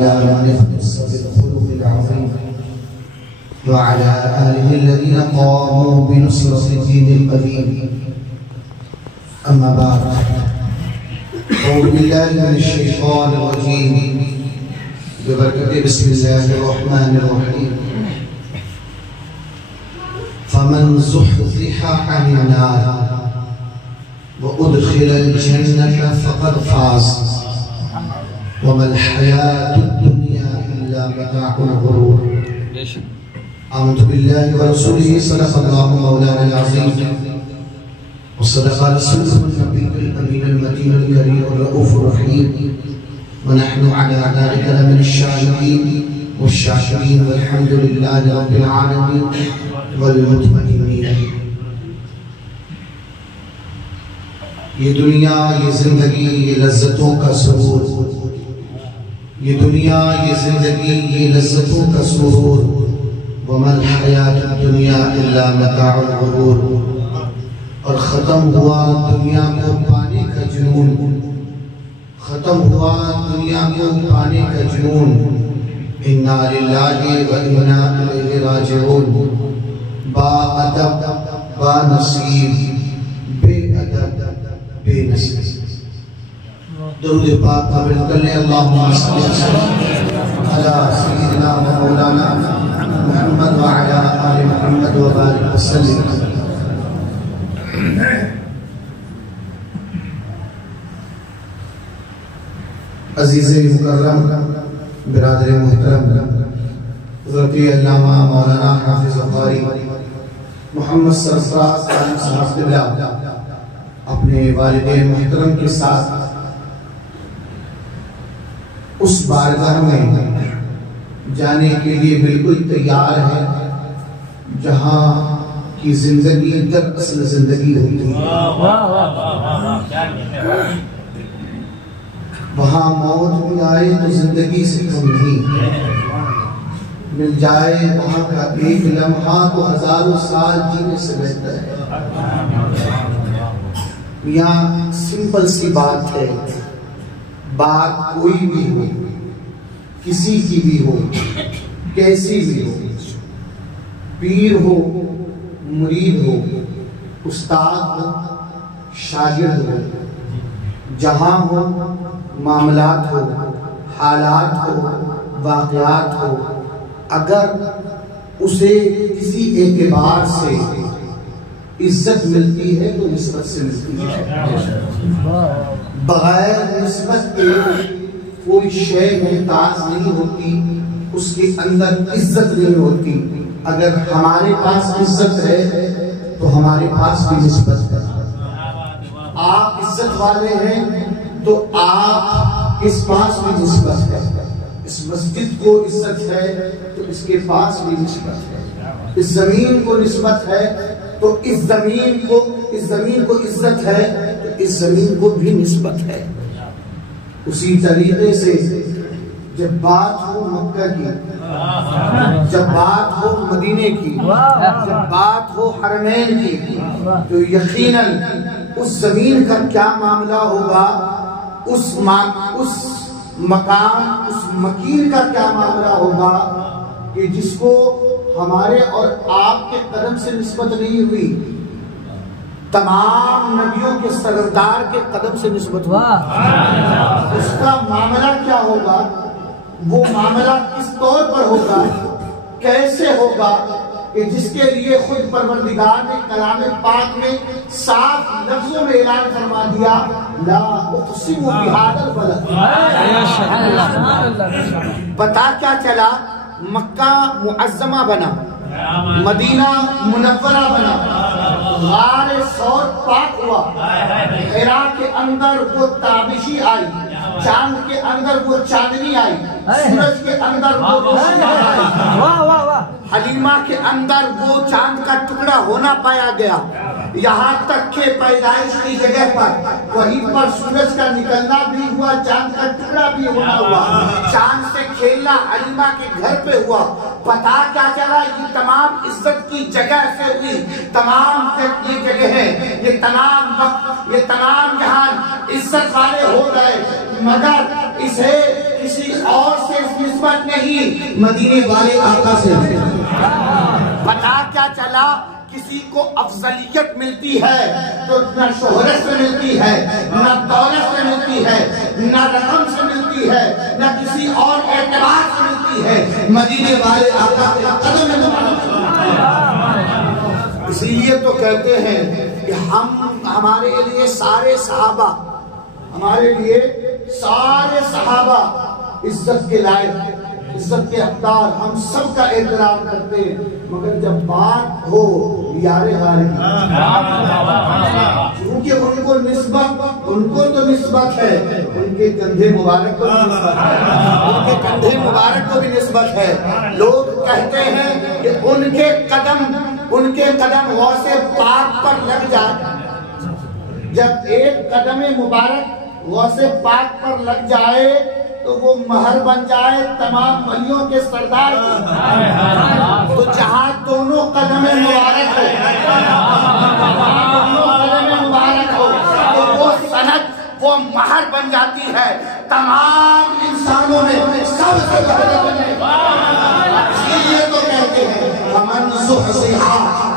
الخلق العظيم وعلى آله الذين قاموا بنصرة الدين القديم. أما بعد، أعوذ بالله من الشيطان الرجيم ببركة بسم الله الرحمن الرحيم. فمن زحزح عن النار وأدخل الجنة فقد فاز وما الحياة الدنيا إلا متاع الغرور. آمنت بالله ورسوله صدق الله مولانا العظيم وصدق رسوله النبي الأمين المتين الكريم الرؤوف الرحيم، ونحن على ذلك لمن الشاهدين والشاكرين والحمد لله رب العالمين والمطمئنين. یہ دنیا، یہ زندگی، یہ لذتوں کا سرور، یہ دنیا، یہ زندگی، یہ لذتوں کا سرور. وَمَا الْحَيَاةُ الدُّنْيَا إِلَّا مَتَاعُ الْغُرُورِ. اور ختم ہوا دنیا کو پانے کا جنون، ختم ہوا دنیا کو پانے کا جنون. اِنَّا لِلَّهِ وَإِنَّا إِلَيْهِ رَاجِعُونَ. با ادب، با نصیب، بے ادب، بے نصیب. درود پاک قابل کر لیں. اللہم صلی علی سیدنا و مولانا محمد وعلی آل محمد وبارک وسلم. عزیز مکرم، برادر محترم، حضرت علامہ مولانا حافظ قاری محمد سرفراز صاحب قبلہ اپنے والد محترم کے ساتھ اس بارگاہ میں جانے کے لیے بالکل تیار ہے جہاں کی زندگی در اصل زندگی ہوتی ہے. وہاں موت بھی آئے تو زندگی سے کم نہیں، مل جائے وہاں کا ایک لمحہ تو ہزاروں سال جینے سے بہتر ہے. یہاں سمپل سی بات ہے، بات کوئی بھی ہو، کسی کی بھی ہو، کیسی بھی ہو، پیر ہو، مرید ہو، استاد ہو، شاگرد ہو، جہاں ہو، معاملات ہو، حالات ہو، واقعات ہو، اگر اسے کسی اعتبار سے عزت ملتی ہے تو نسبت سے ملتی ہے. بغیر نسبت کے کوئی شے ممتاز نہیں ہوتی، اس کے اندر عزت نہیں ہوتی. اگر ہمارے پاس عزت ہے تو ہمارے پاس بھی نسبت ہے. آپ عزت والے ہیں تو آپ اس پاس بھی نسبت ہے. اس مسجد کو عزت ہے تو اس کے پاس بھی نسبت ہے. اس زمین کو نسبت ہے تو اس زمین کو عزت ہے تو اس زمین کو بھی نسبت ہے. اسی طریقے سے جب بات ہو مکہ کی، جب بات ہو مدینے کی، جب بات ہو حرمین کی، تو یقیناً اس زمین کا کیا معاملہ ہوگا، اس مقام، اس مکین کا کیا معاملہ ہوگا کہ جس کو ہمارے اور آپ کے قدم سے نسبت نہیں ہوئی، تمام نبیوں کے سردار کے قدم سے نسبت ہوئی. اس کا معاملہ کیا ہوگا، وہ معاملہ کس طور پر ہوگا، کیسے ہوگا کہ جس کے لیے خود پروردگار نے کلام پاک میں صاف لفظوں میں اعلان فرما دیا، لا اقسم بہذا البلد. پتہ کیا چلا، مکہ معظمہ بنا، مدینہ منورہ بنا، غار ثور پاک ہوا، حرا کے اندر وہ تابشی آئی، چاند کے اندر وہ چاندنی آئی، سورج کے اندر وہ روشنی آئی، حلیمہ کے اندر وہ چاند کا ٹکڑا ہونا پایا گیا. یہاں تک کہ پیدائش کی جگہ پر وہیں پر سورج کا نکلنا بھی ہوا، چاند کا ٹکڑا بھی ہونا ہوا، چاند سے کھیلنا حلیمہ کے گھر پہ ہوا. پتا کیا چلا، یہ تمام عزت کی جگہ سے ہوئی، تمام یہ جگہ ہے، یہ تمام وقت، یہ تمام جہان عزت والے ہو گئے، مگر اسے کسی اور سے نسبت نہیں، مدینے والے آقا سے پتا کیا چلا؟ کسی کو افضلیت ملتی ہے تو نہ شہرت سے ملتی ہے، نہ دولت سے ملتی ہے، نہ رقم سے ملتی ہے، نہ کسی اور اعتبار سے ملتی ہے، مدینے والے آقا کے قدم مبارک۔ اسی لیے تو کہتے ہیں کہ ہمارے لیے سارے صحابہ، ہمارے لیے سارے صحابہ عزت کے لائق، عزت کے حقدار، ہم سب کا احترام کرتے ہیں، مگر جب بات ہو یار غالب، کیونکہ ان کو نسبت، ان کو تو نسبت ہے، ان کے کندھے مبارک کو بھی نسبت ہے، ان کے کندھے مبارک کو بھی نسبت ہے۔ لوگ کہتے ہیں کہ ان کے قدم غوث پاک پر لگ جائے، جب ایک قدم مبارک غوث پاک پر لگ جائے تو وہ مہر بن جائے تمام ولیوں کے سردار کی۔ تو جہاں دونوں قدم مبارک ہو، دونوں قدم مبارک ہو تو وہ سند، وہ مہر بن جاتی ہے تمام انسانوں میں سب سے پہلے بنے۔ اس لیے تو کہتے ہیں ومن زحزح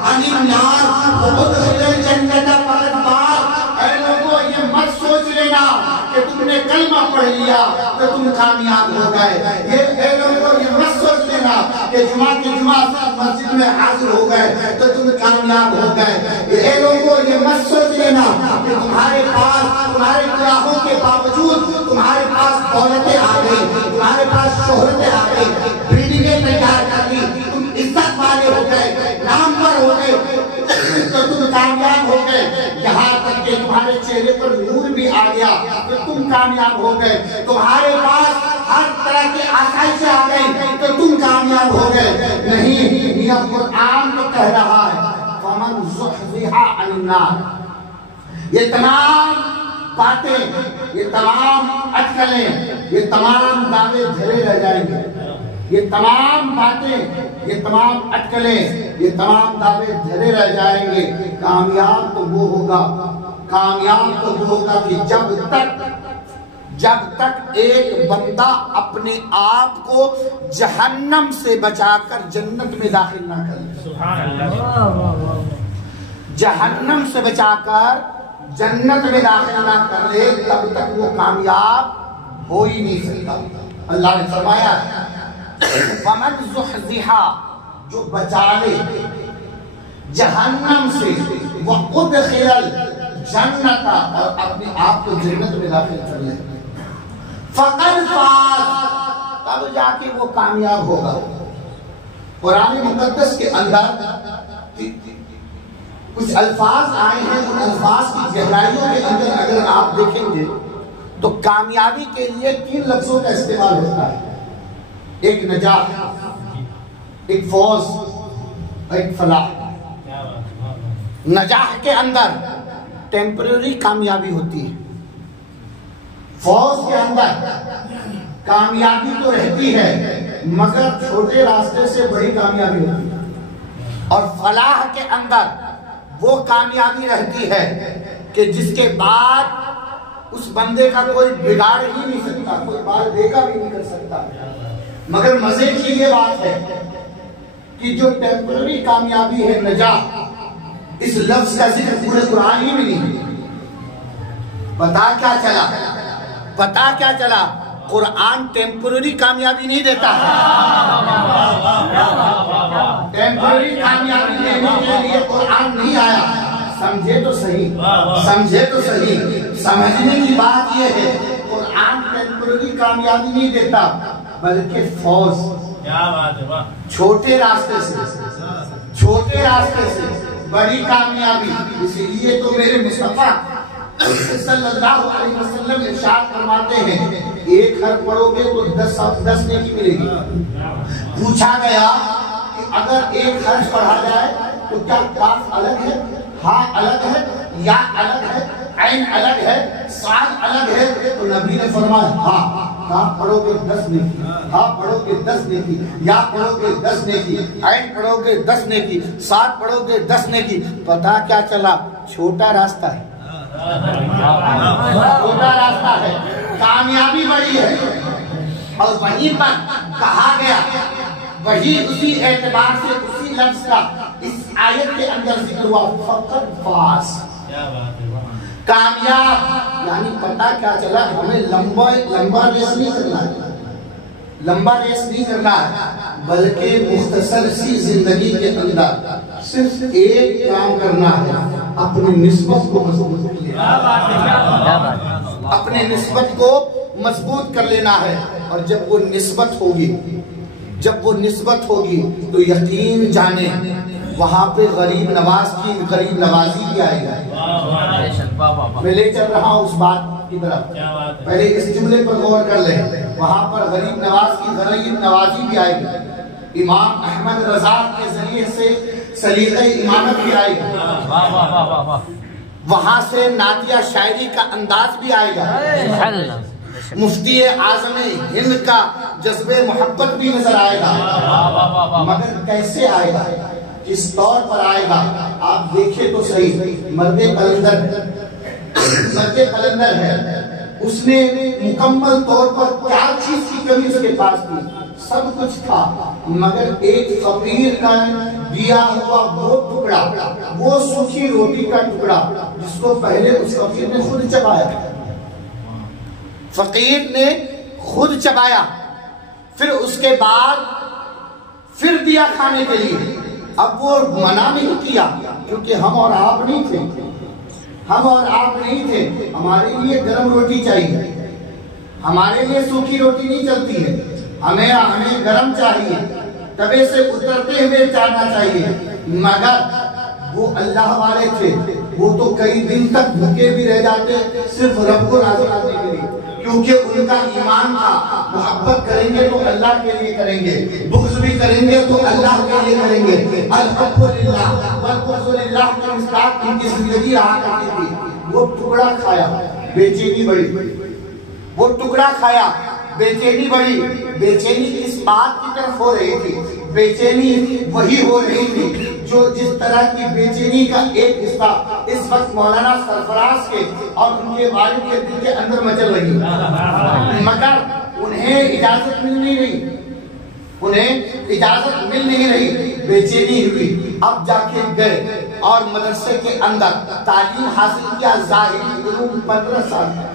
عن النار وادخل الجنة فقد فاز۔ اے لوگوں، یہ مت سوچ لینا کہ تم نے کلمہ پڑھ لیا تو تم کامیاب ہو گئے، اے لوگوں یہ مت سوچ لینا کہ جمعہ کی جمعہ مسجد میں حاضر ہو گئے تو تم کامیاب ہو گئے، اے لوگوں یہ مت سوچ لینا کہ تمہارے پاس، تمہارے گناہوں کے باوجود تمہارے پاس دولتیں آ گئی، تمہارے پاس شہرتیں آ گئی، بلڈنگیں تیار کر لی، تم عزت والے ہو گئے، نام پر ہو گئے تو تم کامیاب ہو گئے، یہاں تک کہ تمہارے چہرے پر نور بھی آ گیا تو تم کامیاب ہو گئے، تمہارے پاس ہر طرح کی آسائشیں آ گئی تو تم کامیاب ہو گئے۔ نہیں، یہ قرآن تو کہہ رہا ہے فمن زحزح عن النار۔ یہ تمام باتیں، یہ تمام اٹکلیں، یہ تمام دعوے دھرے رہ جائیں گے، یہ تمام باتیں، یہ تمام اٹکلیں، یہ تمام دعوے دھرے رہ جائیں گے۔ کامیاب تو وہ ہوگا، کامیاب تو وہ ہوگا کہ جب تک ایک بندہ اپنے آپ کو جہنم سے بچا کر جنت میں داخل نہ کرے، جہنم سے بچا کر جنت میں داخل نہ کرے، تب تک وہ کامیاب ہو ہی نہیں سکتا۔ اللہ نے فرمایا ومن زحزح، جو بچا لے جہنم سے، وادخل الجنۃ، اور اپنے آپ کو جنت میں داخل کر لے، فقد فاز، تب جا کے وہ کامیاب ہوگا۔ قرآن مقدس کے اندر کچھ الفاظ آئے ہیں، ان الفاظ کی گہرائیوں کے اندر اگر آپ دیکھیں گے تو کامیابی کے لیے 3 لفظوں کا استعمال ہوتا ہے، ایک نجاح، ایک فوز، ایک فلاح۔ نجاح کے اندر ٹیمپرری کامیابی ہوتی ہے، فوز کے اندر کامیابی تو رہتی ہے مگر چھوٹے راستے سے بڑی کامیابی ہوتی ہے، اور فلاح کے اندر وہ کامیابی رہتی ہے کہ جس کے بعد اس بندے کا کوئی بگاڑ ہی نہیں سکتا، کوئی بال بیکا بھی نہیں کر سکتا۔ مگر مزے کی یہ بات ہے کہ جو ٹیمپرری کامیابی ہے نجاح، اس لفظ کا ذکر پورے قرآن ہی میں نہیں۔ پتا کیا چلا قرآن ٹیمپرری کامیابی نہیں دیتا، ٹیمپرری کامیابی دینے کے لیے قرآن نہیں آیا۔ سمجھے تو صحیح، سمجھنے کی بات یہ ہے قرآن ٹیمپرری کامیابی نہیں دیتا بلکہ فوز، چھوٹے راستے سے بڑی کامیابی۔ اسی لیے تو میرے مصطفیٰ صلی اللہ علیہ وسلم ارشاد فرماتے ہیں ایک حرف پڑھو گے تو 10 نیکی ملے گی۔ پوچھا گیا کہ اگر ایک حرف پڑھا جائے تو کیا کاف الگ ہے، ہاں الگ ہے، یا الگ ہے، عین الگ ہے، صاد الگ ہے؟ تو نبی نے فرمایا ہاں، کاف پڑھو گے 10 نیکی، ہاں پڑھو گے 10 نیکی، یا پڑھو گے 10 نیکی، عین پڑھو گے 10 نیکی، صاد پڑھو گے 10 نیکی۔ پتا کیا چلا؟ چھوٹا راستہ ہے، چھوٹا راستہ ہے، کامیابی بڑی ہے۔ اور وہیں پر کہا گیا، وہی اسی اعتبار سے اسی لفظ کا اس آیت کے اندر ذکر ہوا، فقط فاز، کامیاب، یعنی پتہ کیا چلا ہمیں لمبا ریس نہیں کرنا ہے، لمبا ریس نہیں کرنا ہے، بلکہ مختصر سی زندگی کے اندر صرف ایک کام کرنا ہے، اپنی نسبت کو مضبوط اپنے نسبت کو مضبوط کر لینا ہے۔ اور جب وہ نسبت ہوگی تو یقین جانے وہاں پہ غریب نوازی بھی آئے گا۔ میں لے چل رہا ہوں اس بات کی طرف، پہلے اس جملے پر غور کر لیں، وہاں پر غریب نوازی بھی آئے گی، امام احمد رضا کے ذریعے سے سلیقہ امامت بھی آئے گا، وہاں سے نعتیہ شاعری کا انداز بھی آئے گا، مفتی اعظم ہند کا جذب محبت بھی نظر آئے گا، مگر کیسے آئے گا، کس طور پر آئے گا؟ آپ دیکھیں تو صحیح، مرد قلندر ہے، اس نے مکمل طور پر کیا چیز کی کمی اس کے پاس تھی؟ سب کچھ تھا، مگر ایک فقیر کا دیا ہوا وہ ٹکڑا، وہ سوکھی روٹی کا ٹکڑا جس کو پہلے اس فقیر نے خود چبایا، پھر اس کے بعد پھر دیا کھانے کے لیے۔ اب وہ منع نہیں کیا، کیونکہ ہم اور آپ نہیں تھے، ہمارے لیے گرم روٹی چاہیے، ہمارے لیے سوکھی روٹی نہیں چلتی ہے، ہمیں گرم چاہیے، توے سے اترتے ہوئے جانا چاہیے، مگر وہ اللہ والے تھے، وہ تو کئی دن تک بھوکے بھی رہ جاتے صرف رب کو راضی کرنے کے لیے، کیونکہ ان کا ایمان تھا، محبت کریں گے تو اللہ کے لیے کریں گے، بغض بھی کریں گے تو اللہ کے لیے کریں گے، الحمدللہ والبغض للہ کے مصداق ان کی زندگی رہا کرتی تھی۔ وہ ٹکڑا کھایا، بے چینی بڑھی، بے چینی کس بات کی طرف ہو رہی تھی؟ بے چینی وہی ہو رہی تھی جو جس طرح کی بے چینی کا ایک حصہ اس وقت مولانا سرفراز کے اور ان کے والد کے دل کے اندر مچل رہی، مگر انہیں اجازت مل نہیں رہی، بے چینی ہوئی، اب جا کے گئے اور مدرسے کے اندر تعلیم حاصل کیا، ظاہری علوم 15 سال تک۔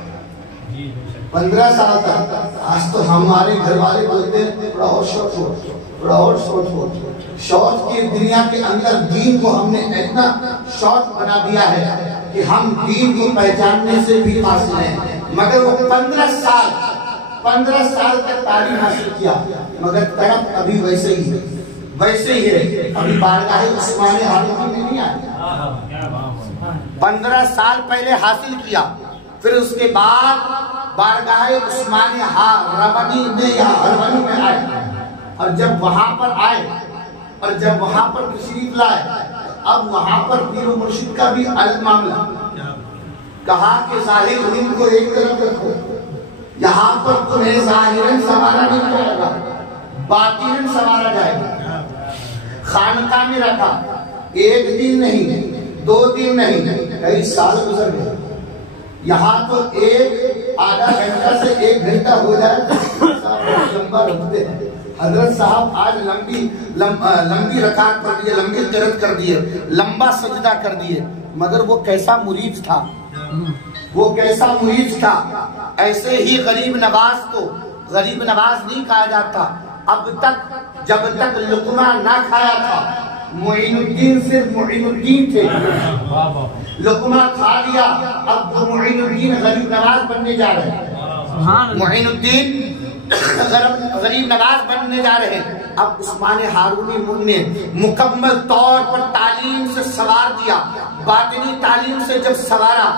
آج تو ہمارے گھر والے بولتے ہیں تھوڑا اور شارٹ کی دنیا کے اندر دین کو ہم نے اتنا شارٹ بنا دیا ہے کہ ہم دین کو پہچاننے سے بھی فاصل ہیں، مگر وہ 15 سال تک تعلیم حاصل کیا، مگر طرف ابھی ویسے ہی ہے، ابھی بارگاہ عثمان حاروی میں نہیں آئے، 15 سال پہلے حاصل کیا، پھر اس کے بعد بارگاہ عثمان حاروی میں آئے، اور جب وہاں پر تشریف لائے، اب وہاں پر پیر و مرشد کا بھی معاملہ، کہا کہ ظاہر ہند کو ایک طرف رکھو، یہاں پر تمہیں ظاہراً سنوارا نہیں جائے گا، باطناً سنوارا جائے گا۔ خانقاہ میں رکھا، ایک دن نہیں، 2 دن نہیں، کئی سال گزر گئے، یہاں تو ایک آدھا گھنٹہ سے 1 گھنٹہ ہو جائے لمبا رکھتے ہیں۔ حضرت صاحب آج لمبی رکعت کر دیے، لمبی قرات کر دیے، لمبا سجدہ کر دیے، مگر وہ کیسا مرید تھا، ایسے ہی غریب نواز کو غریب نواز نہیں کہا جاتا، اب تک جب تک لقمہ نہ کھایا تھا، معین الدین صرف معین الدین تھے، لقمہ کھا لیا، اب وہ معین الدین غریب نواز بننے جا رہے ہیں، معین الدین غریب نواز بننے جا رہے ہیں۔ اب عثمان حاروی نے مکمل طور پر تعلیم سے سوار دیا، باطنی تعلیم سے جب سوارا،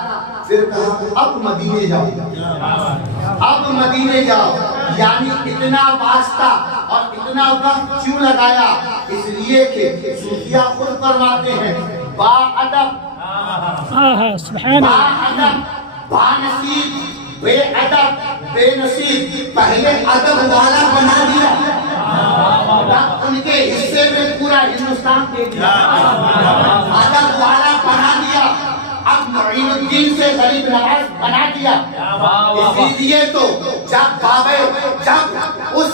پھر کہا اب مدینے جاؤ، یعنی اتنا واسطہ اور اتنا وقت کیوں لگایا؟ اس لیے کہ صوفیہ خود فرماتے ہیں با ادب، با نصیب، بے ادب، بے نصیب، پہلے ادب والا بنا دیا، ان کے حصے میں پورا ہندوستان دے دیا، ادب والا بنا دیا، اب معین الدین سے غریب نواز بنا دیا. اسی لیے تو جب اس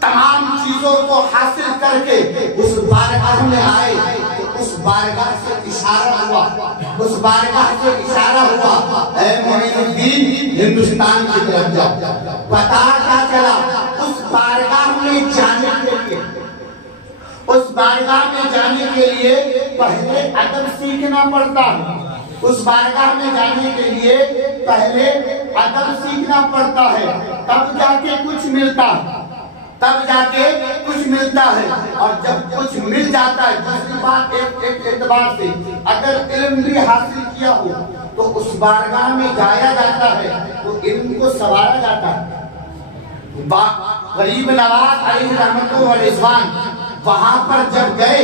تمام چیزوں کو حاصل کر کے اس بارگاہ میں آئے تو اس بارگاہ سے اشارہ ہوا, اے معین الدین ہندوستان کی طرف جاؤ. پتا کیا چلا, اس بارگاہ میں جانے کے لیے پہلے ادب سیکھنا پڑتا ہے. اس بارگاہ میں جانے کے لیے پہلے ادب سیکھنا پڑتا ہے, تب جا کے کچھ ملتا ہے. اور جب کچھ مل جاتا ہے, دوسری بات ایک اعتبار سے اگر علم بھی حاصل کیا ہو تو اس بارگاہ میں جایا جاتا ہے تو علم کو سنوارا جاتا ہے. غریب نواز علیہ رحمت و رضوان وہاں پر جب گئے,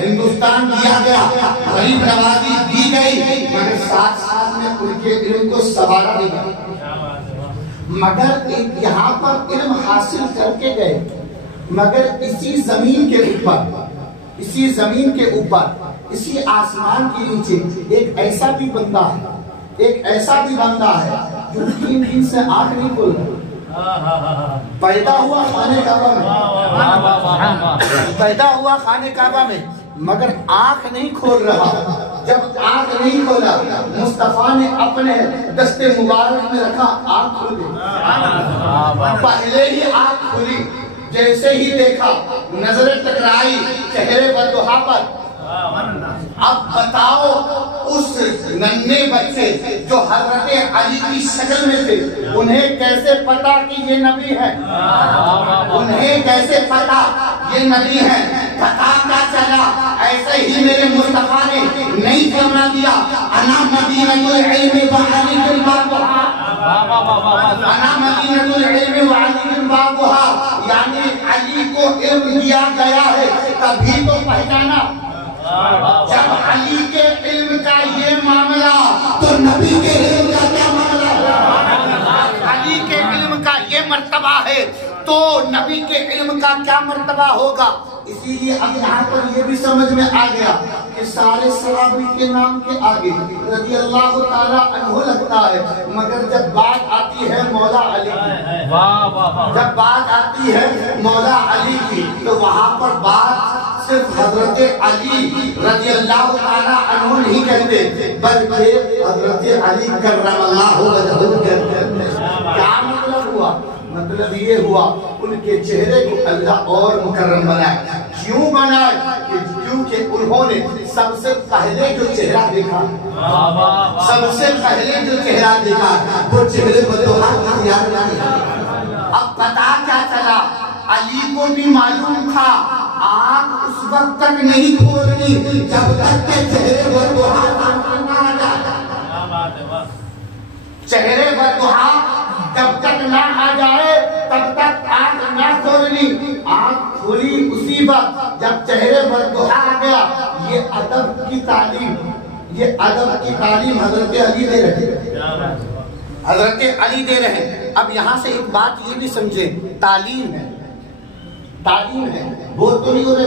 ہندوستان دیا گیا, غریب نوازی دی گئی, مگر ساتھ میں ان کے علم کو سنوارا نہیں گیا. مگر یہاں پر علم حاصل کر کے گئے, مگر اسی زمین کے اوپر اسی آسمان کے نیچے ایک ایسا بھی بندہ ہے جو 3 دن سے آنکھ نہیں کھول رہا. پیدا ہوا خانہ کعبہ میں مگر آنکھ نہیں کھول رہا. جب آنکھ نہیں کھولا, مصطفیٰ نے اپنے دستے مبارک میں رکھا, آنکھ کھل گئی. پہلے ہی آنکھ کھلی, جیسے ہی دیکھا نظر ٹکرائی چہرے بدوحا پر. اب بتاؤ اس ننھے بچے جو حضرت علی کی شکل میں تھے, انہیں کیسے پتا کہ یہ نبی ہے؟ پتا کیا چلا, ایسے ہی میرے مصطفیٰ نے نہیں فرما دیا, انا مدینۃ العلم بابھا, یعنی علی کو علم دیا گیا ہے تبھی تو پہچانا. جب علی کے علم کا یہ معاملہ تو نبی کے علم کا کیا معاملہ؟ علی کے علم کا یہ مرتبہ ہے تو نبی کے علم کا کیا مرتبہ ہوگا. اسی لیے اب یہاں پر یہ بھی سمجھ میں آ گیا کہ سارے صحابی کے نام کے آگے رضی اللہ تعالیٰ عنہ لگتا ہے, مگر جب بات آتی ہے مولا علی کی, تو وہاں پر بات صرف حضرت علی رضی اللہ تعالیٰ عنہ نہیں کہتے, بلکہ حضرت علی کرم اللہ وجہہ کہتے ہیں. کیا مطلب ہوا؟ مطلب یہ ہوا ان کے چہرے کو اللہ اور مکرم بنائے. کیوں بنائے؟ کیونکہ انہوں نے سب سے پہلے جو چہرہ دیکھا وہ چہرے بدوحا کی یاد نہیں. اب پتا کیا چلا, علی کو بھی معلوم تھا آنکھ اس وقت تک نہیں کھولنی جب تک کہ چہرے بدوحا نہ آ جائے. چہرے بدوحا جب تک نہ آ جائے تب تک آنکھ نہ کھولنی. آنکھ کھلی اسی وقت جب چہرے بدوحا آ گیا. یہ ادب کی تعلیم حضرت علی دے رہے. اب یہاں سے ایک بات یہ بھی سمجھیں, تعلیم ہے, بہت تو نہیں ہو رہے,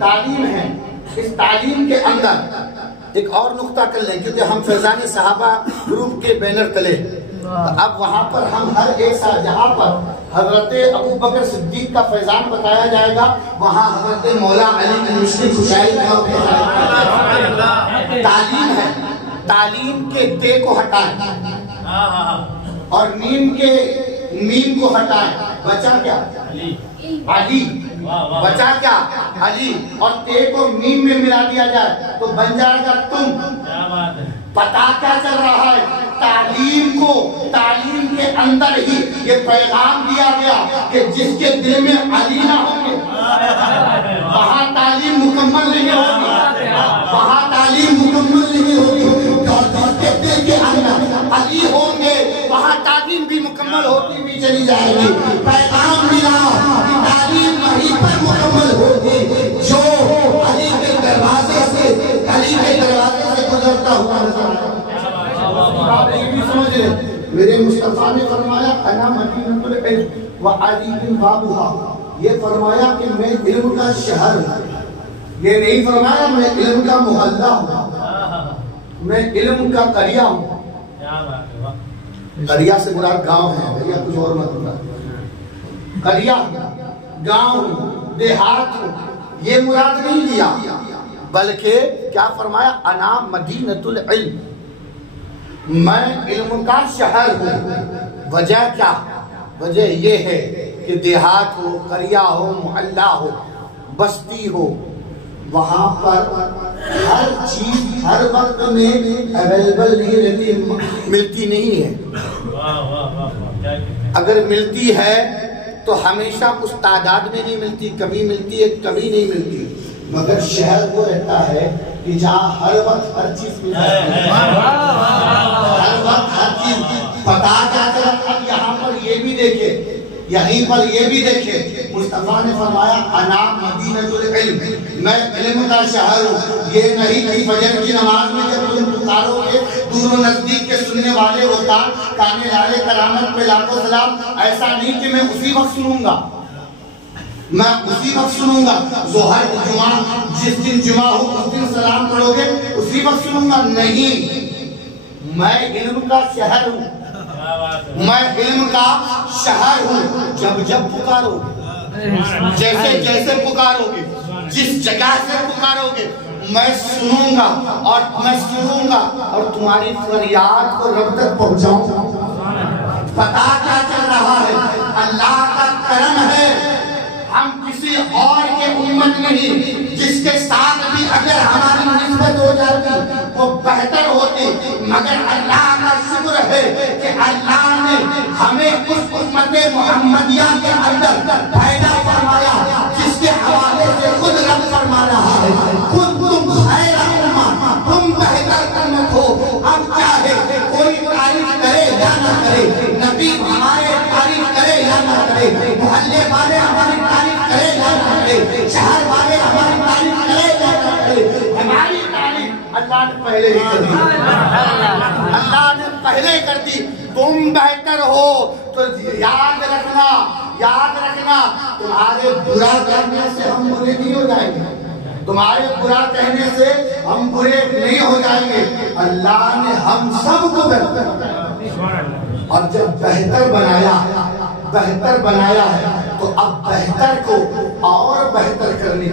تعلیم ہے. اس تعلیم کے اندر ایک اور نقطہ کر لیں, کیونکہ ہم فیضان صحابہ گروپ کے بینر تلے. اب وہاں پر ہم ہر ایک سال جہاں پر حضرت ابو بکر صدیق کا فیضان بتایا جائے گا, وہاں حضرت مولا علی کی مشکل خوشائی تعلیم ہے. تعلیم کے تے کو ہٹائیں اور میم کو ہٹائیں, بچا کیا؟ علی. بچا کیا؟ علی. اور تے کو میم میں ملا دیا جائے تو بن جائے گا تم. پتا کیا چل رہا ہے؟ تعلیم کے اندر ہی یہ پیغام دیا گیا کہ جس کے دل میں علی نہ ہوں گے وہاں تعلیم مکمل نہیں ہوگی. جس کے دل کے اندر علی ہوں گے وہاں تعلیم بھی مکمل ہوتی بھی چلی جائے گی. پیغام ملا کہ تعلیم وہیں پر مکمل ہوگی جو علی کے دروازے سے گزرتا ہوا نظر آئے. آپ یہ بھی سمجھ لیں, میرے مصطفیٰ نے فرمایا انا مدینۃ العلم وعلی بابھا. یہ فرمایا کہ میں علم کا شہر ہوں, یہ نہیں فرمایا میں علم کا محلہ ہوں. میں علم کا قریہ ہوں. قریہ سے مراد گاؤں ہے بھیا، کچھ اور مت مراد. قریہ گاؤں دیہات یہ مراد نہیں لیا، بلکہ کیا فرمایا؟ انا مدینۃ العلم، میں علم کا شہر ہوں. وجہ کیا؟ وجہ یہ ہے کہ دیہات ہو، قریہ ہو، محلہ ہو، بستی ہو، وہاں پر ہر چیز ہر وقت میں اویلیبل نہیں رہتی، ملتی نہیں ہے. اگر ملتی ہے تو ہمیشہ اس تعداد میں نہیں ملتی، کبھی ملتی ہے کبھی نہیں ملتی. مگر شہر وہ رہتا ہے کہ جہاں ہر وقت ہر چیز ملتی ہے، ہر وقت ہر چیز. پتا کیا چلا؟ اب یہاں پر یہ بھی دیکھے، یہیں پر یہ بھی دیکھے، مصطفیٰ نے فرمایا انا مدینۃ العلم، میں علم کا شہر ہوں. یہ نہیں کہ فجر کی نماز میں جب تم پکارو گے دور و نزدیک کے سننے والے ہوتا کانے لالے کرامت پہ لاکھوں سلام، ایسا نہیں کہ میں اسی وقت سنوں گا، میں اسی وقت سنوں گا. ظہر جمعہ جس دن جمعہ ہو اس دن سلام پڑھو گے اسی وقت سنوں گا. نہیں، میں علم کا شہر ہوں، میں علم کا شہر ہوں. جب جب پکارو گے، جیسے جیسے پکارو گے، جس جگہ سے پکارو گے، میں سنوں گا اور میں سنوں گا اور تمہاری فریاد کو رب تک پہنچاؤں گا. پتا کیا چل رہا ہے؟ اللہ کا کرم ہے، ہم کسی اور کے امت نہیں، جس کے ساتھ بھی اگر ہماری نسبت ہو جاتی وہ بہتر ہوتی. مگر اللہ کا شکر ہے کہ اللہ نے ہمیں اس امت محمدیہ کے اندر پیدا فرمایا جس کے حوالے سے خود رب فرما رہا ہے خود تم خیر امہ، تم بہتر امت ہو. اب چاہے کوئی تعریف کرے یا نہ کرے، نبی ہمارے تعریف کرے یا نہ کرے، محلے والے ہماری تعریف کرے یا نہ کرے، شہر والے ہماری تعریف کرے یا نہ کرے، ہماری تعریف اللہ نے پہلے ہی کر دی. اللہ نے پہلے کر دی. تم بہتر ہو تو یاد رکھنا تمہارے برا کرنے سے ہم برے نہیں ہو جائیں گے، تمہارے برا کہنے سے ہم برے نہیں ہو جائیں گے. اللہ نے ہم سب کو بہتر اور جب بہتر بنایا ہے تو اب بہتر کو اور بہتر کرنے کے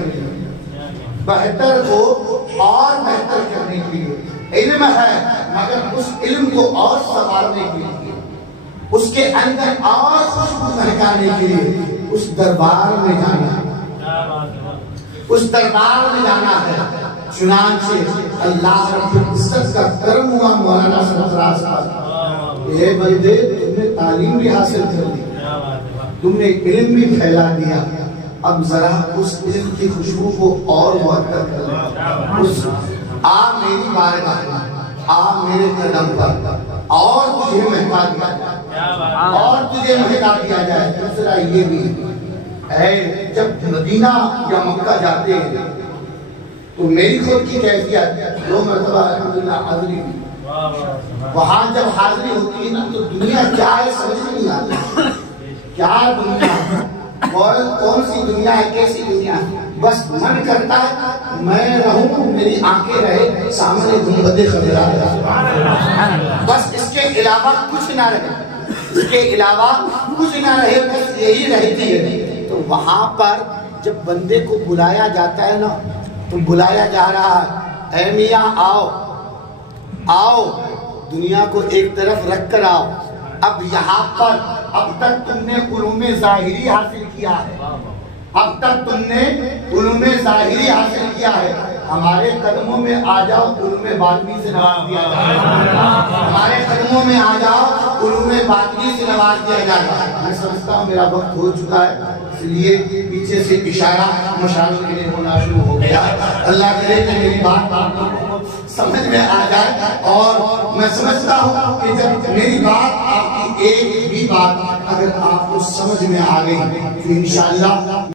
لیے علم ہے، مگر اس علم کو اور سنوارنے کے لیے، اس کے اندر اور خوشبو مہکانے کے لیے اس دربار میں جانا ہے. چنانچہ اللہ رب العزت کا کرم ہوا مولانا سرفراز صاحب، اے بندے تم نے تعلیم بھی حاصل کر لی، تم نے علم بھی پھیلا دیا، اب ذرا اس علم کی خوشبو کو اور معطر کر لو. آ میری بارگاہ میں، آ میرے قدم پر اور تجھے مہکا دیا جائے. دوسرا یہ بھی ہے، جب مدینہ یا مکہ جاتے ہیں تو میری خود کی کیفیت 2 مرتبہ الحمدللہ حاضری بھی، وہاں جب حاضری ہوتی ہے نا تو دنیا کیا ہے سمجھ نہیں آتی. کیا دنیا، کون سی دنیا ہے، کیسی دنیا ہے. بس من کرتا ہے میں رہوں، میری آنکھیں رہے سامنے گنبد خضرا، بس اس کے علاوہ کچھ نہ رہے، بس یہی رہتی ہے. تو وہاں پر جب بندے کو بلایا جاتا ہے نا تو بلایا جا رہا ہے، اے میاں آؤ دنیا کو ایک طرف رکھ کر آؤ. اب یہاں پر اب تک تم نے علوم ظاہری حاصل کیا ہے، ہمارے قدموں میں آ جاؤ، علوم باطنی سے نواز دیا جائے. میں سمجھتا ہوں میرا وقت ہو چکا ہے، اس لیے پیچھے سے اشارہ مشاورے کے لیے ہونا شروع ہو گیا. اللہ کرے کہ میری بات آپ لوگوں کو سمجھ میں آ جائے، اور میں سمجھتا ہوں کہ جب میری بات آپ کی ایک بھی بات اگر آپ کو سمجھ میں آ گئی تو انشاءاللہ